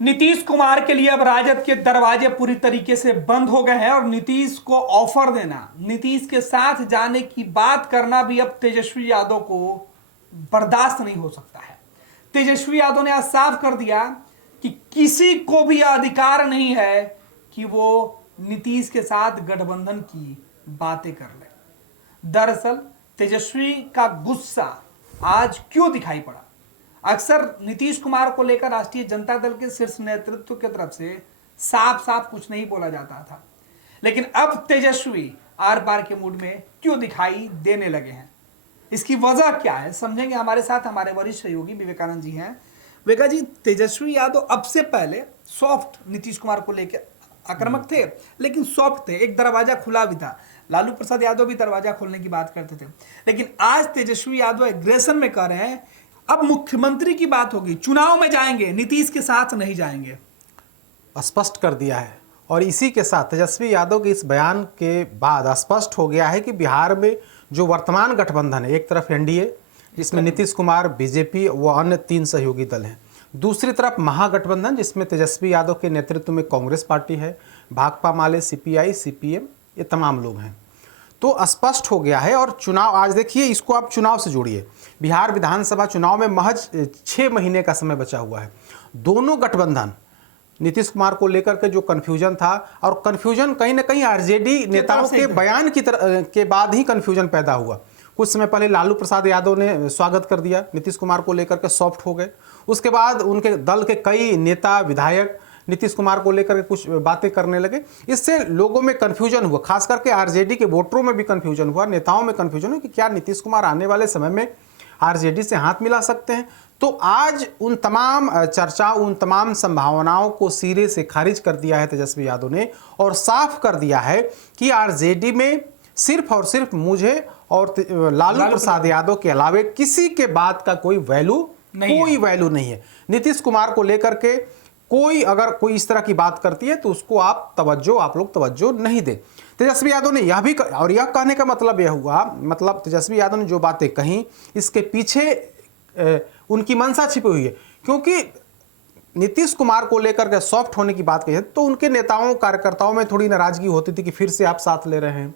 नीतीश कुमार के लिए अब राजद के दरवाजे पूरी तरीके से बंद हो गए हैं और नीतीश को ऑफर देना, नीतीश के साथ जाने की बात करना भी अब तेजस्वी यादव को बर्दाश्त नहीं हो सकता है। तेजस्वी यादव ने आज साफ कर दिया कि किसी को भी अधिकार नहीं है कि वो नीतीश के साथ गठबंधन की बातें कर ले। दरअसल तेजस्वी का गुस्सा आज क्यों दिखाई पड़ा? अक्सर नीतीश कुमार को लेकर राष्ट्रीय जनता दल के शीर्ष नेतृत्व की तरफ से साफ साफ कुछ नहीं बोला जाता था, लेकिन अब तेजस्वी आर पार के मूड में क्यों दिखाई देने लगे हैं, इसकी वजह क्या है समझेंगे। हमारे साथ हमारे वरिष्ठ सहयोगी विवेकानंद जी हैं। विवेका जी, तेजस्वी यादव अब से पहले सॉफ्ट नीतीश कुमार को लेकर आक्रामक थे, लेकिन सॉफ्ट थे, एक दरवाजा खुला भी था। लालू प्रसाद यादव भी दरवाजा खोलने की बात करते थे, लेकिन आज तेजस्वी यादव एग्रेशन में कह रहे हैं अब मुख्यमंत्री की बात होगी, चुनाव में जाएंगे, नीतीश के साथ नहीं जाएंगे, स्पष्ट कर दिया है। और इसी के साथ तेजस्वी यादव के इस बयान के बाद स्पष्ट हो गया है कि बिहार में जो वर्तमान गठबंधन है, एक तरफ एनडीए जिसमें नीतीश कुमार, बीजेपी व अन्य 3 सहयोगी दल हैं, दूसरी तरफ महागठबंधन जिसमें तेजस्वी यादव के नेतृत्व में कांग्रेस पार्टी है, भाकपा माले, सीपीआई, सीपीएम, ये तमाम लोग हैं। तो स्पष्ट हो गया है। और चुनाव, आज देखिए इसको आप चुनाव से जोड़िए, बिहार विधानसभा चुनाव में महज 6 महीने का समय बचा हुआ है। दोनों गठबंधन नीतीश कुमार को लेकर के जो कन्फ्यूजन था, और कन्फ्यूजन कहीं ना कहीं आरजेडी नेताओं के बयान के बाद ही कन्फ्यूजन पैदा हुआ। कुछ समय पहले लालू प्रसाद यादव ने स्वागत कर दिया, नीतीश कुमार को लेकर के सॉफ्ट हो गए। उसके बाद उनके दल के कई नेता विधायक नीतीश कुमार को लेकर के कुछ बातें करने लगे। इससे लोगों में कन्फ्यूजन हुआ, खास करके आरजेडी के वोटरों में भी कन्फ्यूजन हुआ, नेताओं में कन्फ्यूजन हुआ कि क्या नीतीश कुमार आने वाले समय में आरजेडी से हाथ मिला सकते हैं। तो आज उन तमाम चर्चाओं, उन तमाम संभावनाओं को सिरे से खारिज कर दिया है तेजस्वी यादव ने, और साफ कर दिया है कि आरजेडी में सिर्फ और सिर्फ मुझे और लालू प्रसाद यादव के अलावे किसी के बात का कोई वैल्यू नहीं है। नीतीश कुमार को लेकर के अगर कोई इस तरह की बात करती है तो उसको आप लोग तवज्जो नहीं दे। तेजस्वी यादव ने यह भी और यह कहने का मतलब यह हुआ, मतलब तेजस्वी यादव ने जो बातें कही इसके पीछे उनकी मंशा छिपी हुई है, क्योंकि नीतीश कुमार को लेकर के सॉफ्ट होने की बात कही है तो उनके नेताओं कार्यकर्ताओं में थोड़ी नाराजगी होती थी कि फिर से आप साथ ले रहे हैं।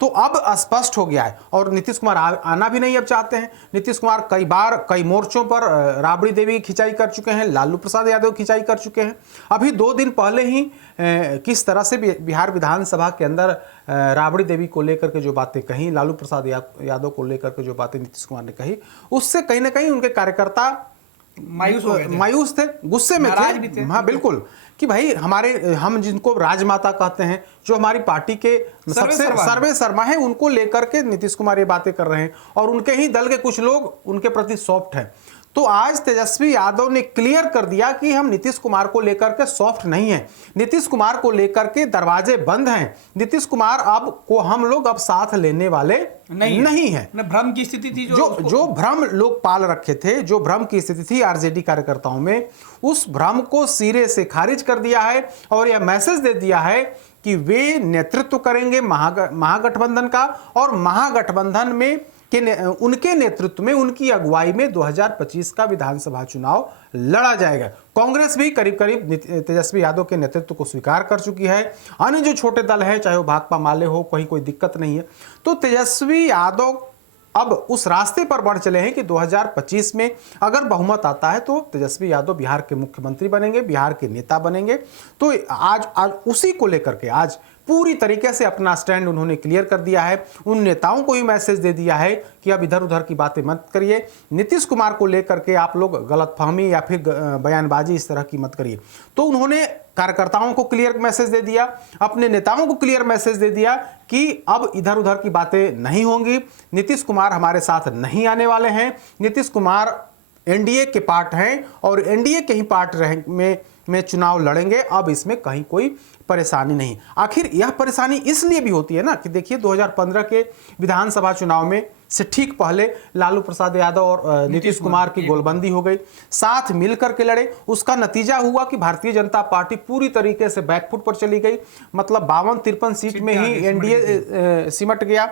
तो अब स्पष्ट हो गया है, और नीतीश कुमार आना भी नहीं अब चाहते हैं। नीतीश कुमार कई बार कई मोर्चों पर राबड़ी देवी खिंचाई कर चुके हैं, लालू प्रसाद यादव खिंचाई कर चुके हैं। अभी 2 दिन पहले ही किस तरह से बिहार विधानसभा के अंदर राबड़ी देवी को लेकर के जो बातें कही, लालू प्रसाद यादव को लेकर के जो बातें नीतीश कुमार ने कही, उससे कहीं ना कहीं उनके कार्यकर्ता मायूस थे, गुस्से में थे। हाँ बिल्कुल, कि भाई हम जिनको राजमाता कहते हैं, जो हमारी पार्टी के सबसे सर्वे शर्मा है, उनको लेकर के नीतीश कुमार ये बातें कर रहे हैं, और उनके ही दल के कुछ लोग उनके प्रति सॉफ्ट हैं। तो आज तेजस्वी यादव ने क्लियर कर दिया कि हम नीतीश कुमार को लेकर के सॉफ्ट नहीं हैं, नीतीश कुमार को लेकर के दरवाजे बंद हैं, नीतीश कुमार हम लोग अब साथ लेने वाले नहीं है। भ्रम की स्थिति थी जो भ्रम लोग पाल रखे थे, जो भ्रम की स्थिति थी आरजेडी कार्यकर्ताओं में, उस भ्रम को सिरे से खारिज कर दिया है, और यह मैसेज दे दिया है कि वे नेतृत्व करेंगे महागठबंधन का, और महागठबंधन में उनके नेतृत्व में, उनकी अगुवाई में 2025 का विधानसभा चुनाव लड़ा जाएगा। कांग्रेस भी करीब करीब तेजस्वी यादव के नेतृत्व को स्वीकार कर चुकी है। अन्य जो छोटे दल हैं, चाहे वो भाकपा माले हो, कहीं कोई दिक्कत नहीं है। तो तेजस्वी यादव अब उस रास्ते पर बढ़ चले हैं कि 2025 में अगर बहुमत आता है तो तेजस्वी यादव बिहार के मुख्यमंत्री बनेंगे, बिहार के नेता बनेंगे। तो आज उसी को लेकर के आज पूरी तरीके से अपना स्टैंड उन्होंने क्लियर कर दिया है। उन नेताओं को ही मैसेज दे दिया है कि अब इधर उधर की बातें मत करिए, नीतीश कुमार को लेकर के आप लोग गलतफहमी या फिर बयानबाजी इस तरह की मत करिए। तो उन्होंने कार्यकर्ताओं को क्लियर मैसेज दे दिया, अपने नेताओं को क्लियर मैसेज दे दिया कि अब इधर उधर की बातें नहीं होंगी, नीतीश कुमार हमारे साथ नहीं आने वाले हैं, नीतीश कुमार एनडीए के पार्ट हैं और एनडीए के ही पार्ट में चुनाव लड़ेंगे। अब इसमें कहीं कोई परेशानी नहीं। आखिर यह परेशानी इसलिए भी होती है ना कि देखिए 2015 के विधानसभा चुनाव में से ठीक पहले लालू प्रसाद यादव और नीतीश कुमार की गोलबंदी हो गई, साथ मिलकर के लड़े। उसका नतीजा हुआ कि भारतीय जनता पार्टी पूरी तरीके से बैकफुट पर चली गई, मतलब 52-53 सीट में ही एनडीए सिमट गया।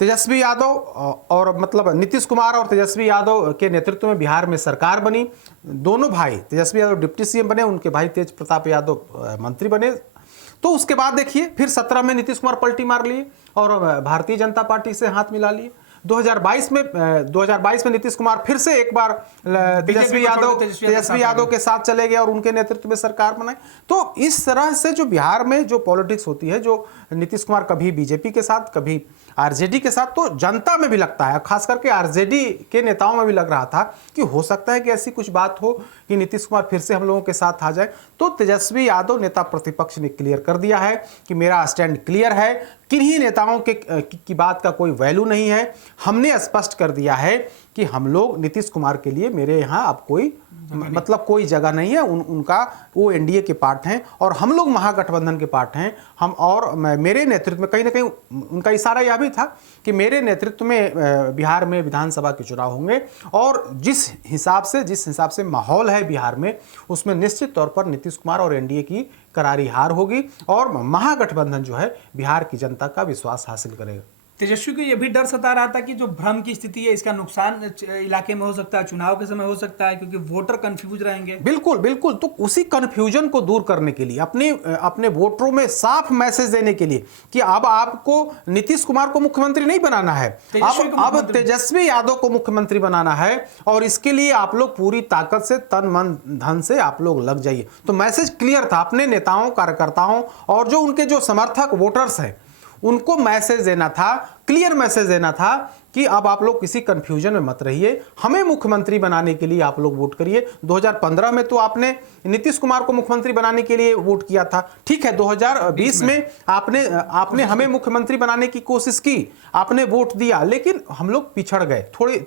तेजस्वी यादव और मतलब नीतीश कुमार और तेजस्वी यादव के नेतृत्व में बिहार में सरकार बनी। दोनों भाई, तेजस्वी यादव डिप्टी सीएम बने, उनके भाई तेज प्रताप यादव मंत्री बने। तो उसके बाद देखिए फिर 17 में नीतीश कुमार पलटी मार लिए और भारतीय जनता पार्टी से हाथ मिला लिए। 2022 में नीतीश कुमार फिर से एक बार तेजस्वी यादव के साथ चले गए और उनके नेतृत्व में सरकार बनाई। तो इस तरह से जो बिहार में जो पॉलिटिक्स होती है, जो नीतीश कुमार कभी बीजेपी के साथ, कभी आरजेडी के साथ, तो जनता में भी लगता है, खास करके आरजेडी के नेताओं में भी लग रहा था कि हो सकता है कि ऐसी कुछ बात हो कि नीतीश कुमार फिर से हम लोगों के साथ आ जाए। तो तेजस्वी यादव नेता प्रतिपक्ष ने क्लियर कर दिया है कि मेरा स्टैंड क्लियर है, किन्हीं नेताओं की बात का कोई वैल्यू नहीं है। हमने स्पष्ट कर दिया है कि हम लोग नीतीश कुमार के लिए मेरे यहाँ अब कोई मतलब कोई जगह नहीं है। उनका वो एनडीए के पार्ट हैं और हम लोग महागठबंधन के पार्ट हैं। हम और मेरे नेतृत्व में कहीं ना कहीं उनका इशारा यह भी था कि मेरे नेतृत्व में बिहार में विधानसभा के चुनाव होंगे और जिस हिसाब से माहौल है बिहार में, उसमें निश्चित तौर पर नीतीश कुमार और एनडीए की करारी हार होगी और महागठबंधन जो है बिहार की जनता का विश्वास हासिल करेगा। तेजस्वी को यह भी डर सता रहा था कि जो भ्रम की स्थिति है, इसका नुकसान इलाके में हो सकता है, चुनाव के समय हो सकता है, क्योंकि वोटर कंफ्यूज रहेंगे। बिल्कुल बिल्कुल। तो उसी कंफ्यूजन को दूर करने के लिए, अपने वोटरों में साफ मैसेज देने के लिए कि अब आपको नीतीश कुमार को मुख्यमंत्री नहीं बनाना है, अब तेजस्वी यादव को मुख्यमंत्री बनाना है और इसके लिए आप लोग पूरी ताकत से, तन मन धन से आप लोग लग जाइए। तो मैसेज क्लियर था अपने नेताओं, कार्यकर्ताओं और जो उनके जो समर्थक वोटर्स हैं उनको मैसेज देना था, क्लियर मैसेज देना था कि अब आप लोग किसी कंफ्यूजन में मत रहिए, हमें मुख्यमंत्री बनाने के लिए आप लोग वोट करिए। 2015 में तो आपने नीतीश कुमार को मुख्यमंत्री बनाने के लिए वोट किया था, ठीक है। 2020 में आपने हमें मुख्यमंत्री बनाने की कोशिश की, आपने वोट दिया, लेकिन हम लोग पिछड़ गए,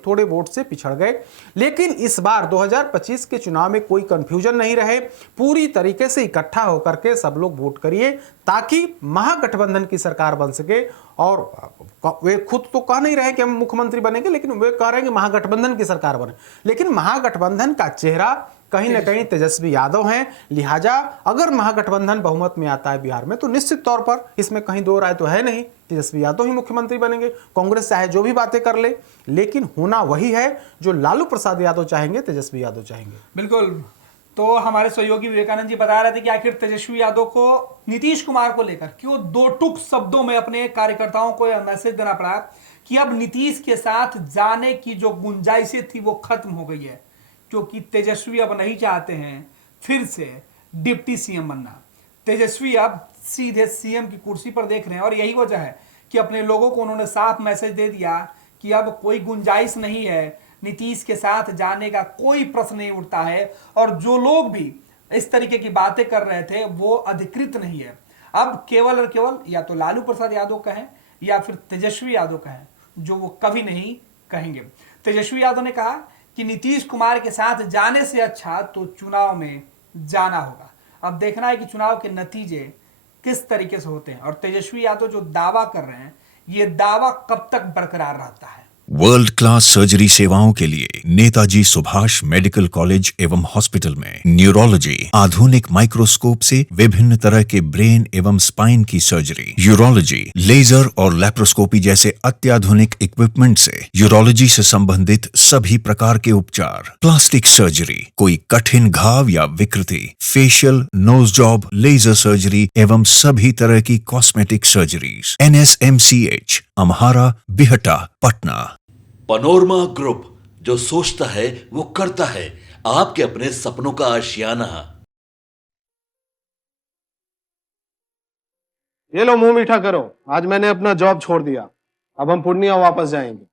थोड़े वोट से पिछड़ गए। लेकिन इस बार 2025 के चुनाव में कोई कंफ्यूजन नहीं रहे, पूरी तरीके से इकट्ठा होकर के सब लोग वोट करिए ताकि महागठबंधन की सरकार बन सके। और वे खुद तो कह नहीं रहे कि हम मुख्यमंत्री बनेंगे, लेकिन वे कह रहे हैं कि महागठबंधन की सरकार बने। लेकिन महागठबंधन का चेहरा कहीं ना कहीं तेजस्वी यादव हैं, लिहाजा अगर महागठबंधन बहुमत में आता है बिहार में तो निश्चित तौर पर, इसमें कहीं दो राय तो है नहीं, तेजस्वी यादव ही मुख्यमंत्री बनेंगे। कांग्रेस चाहे जो भी बातें कर ले, लेकिन होना वही है जो लालू प्रसाद यादव चाहेंगे, तेजस्वी यादव चाहेंगे। बिल्कुल। तो हमारे सहयोगी विवेकानंद जी बता रहे थे कि आखिर तेजस्वी यादव को नीतीश कुमार को लेकर क्यों दो टुक शब्दों में अपने कार्यकर्ताओं को यह मैसेज देना पड़ा कि अब नीतीश के साथ जाने की जो गुंजाइशें थी वो खत्म हो गई है, क्योंकि तेजस्वी अब नहीं चाहते हैं फिर से डिप्टी सीएम बनना। तेजस्वी अब सीधे सीएम की कुर्सी पर देख रहे हैं और यही वजह है कि अपने लोगों को उन्होंने साफ मैसेज दे दिया कि अब कोई गुंजाइश नहीं है, नीतीश के साथ जाने का कोई प्रश्न नहीं उठता है। और जो लोग भी इस तरीके की बातें कर रहे थे वो अधिकृत नहीं है। अब केवल और केवल या तो लालू प्रसाद यादव कहें या फिर तेजस्वी यादव कहें, जो वो कभी नहीं कहेंगे। तेजस्वी यादव ने कहा कि नीतीश कुमार के साथ जाने से अच्छा तो चुनाव में जाना होगा। अब देखना है कि चुनाव के नतीजे किस तरीके से होते हैं और तेजस्वी यादव जो दावा कर रहे हैं ये दावा कब तक बरकरार रहता है। वर्ल्ड क्लास सर्जरी सेवाओं के लिए नेताजी सुभाष मेडिकल कॉलेज एवं हॉस्पिटल में न्यूरोलॉजी, आधुनिक माइक्रोस्कोप से विभिन्न तरह के ब्रेन एवं स्पाइन की सर्जरी, यूरोलॉजी, लेजर और लैप्रोस्कोपी जैसे अत्याधुनिक इक्विपमेंट से यूरोलॉजी से संबंधित सभी प्रकार के उपचार, प्लास्टिक सर्जरी, कोई कठिन घाव या विकृति, facial, nose job, laser surgery एवं सभी तरह की cosmetic surgeries. NSMCH, Amhara, Bihta, Patna. Panorama group, जो सोचता है वो करता है, आपके अपने सपनों का आशियाना। ये लो मुंह मीठा करो, आज मैंने अपना जॉब छोड़ दिया, अब हम पूर्णिया वापस जाएंगे।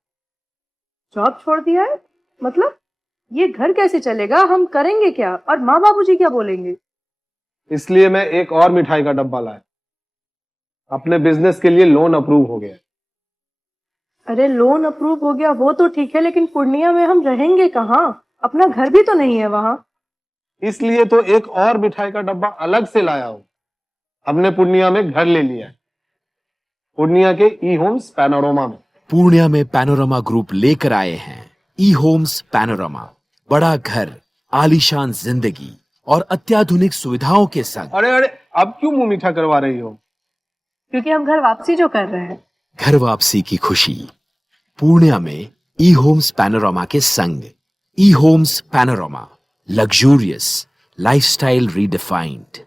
जॉब छोड़ दिया है? मतलब ये घर कैसे चलेगा, हम करेंगे क्या और माँ बाबूजी क्या बोलेंगे? इसलिए मैं एक और मिठाई का डब्बा लाया, अपने बिजनेस के लिए लोन अप्रूव हो गया। अरे लोन अप्रूव हो गया वो तो ठीक है, लेकिन पूर्णिया में हम रहेंगे कहाँ? अपना घर भी तो नहीं है वहाँ। इसलिए तो एक और मिठाई का डब्बा अलग से लाया हूँ। हमने पूर्णिया में घर ले लिया है, पूर्णिया के ई होम्स पैनोरमा में। पूर्णिया में पैनोरमा ग्रुप लेकर आए हैं ई होम्स पैनोरमा, बड़ा घर, आलीशान जिंदगी और अत्याधुनिक सुविधाओं के संग। अरे अब क्यों मुंह मीठा करवा रही हो? क्योंकि हम घर वापसी जो कर रहे हैं। घर वापसी की खुशी पूर्णिया में ई होम्स पैनोरामा के संग। E homes Panorama, luxurious lifestyle redefined.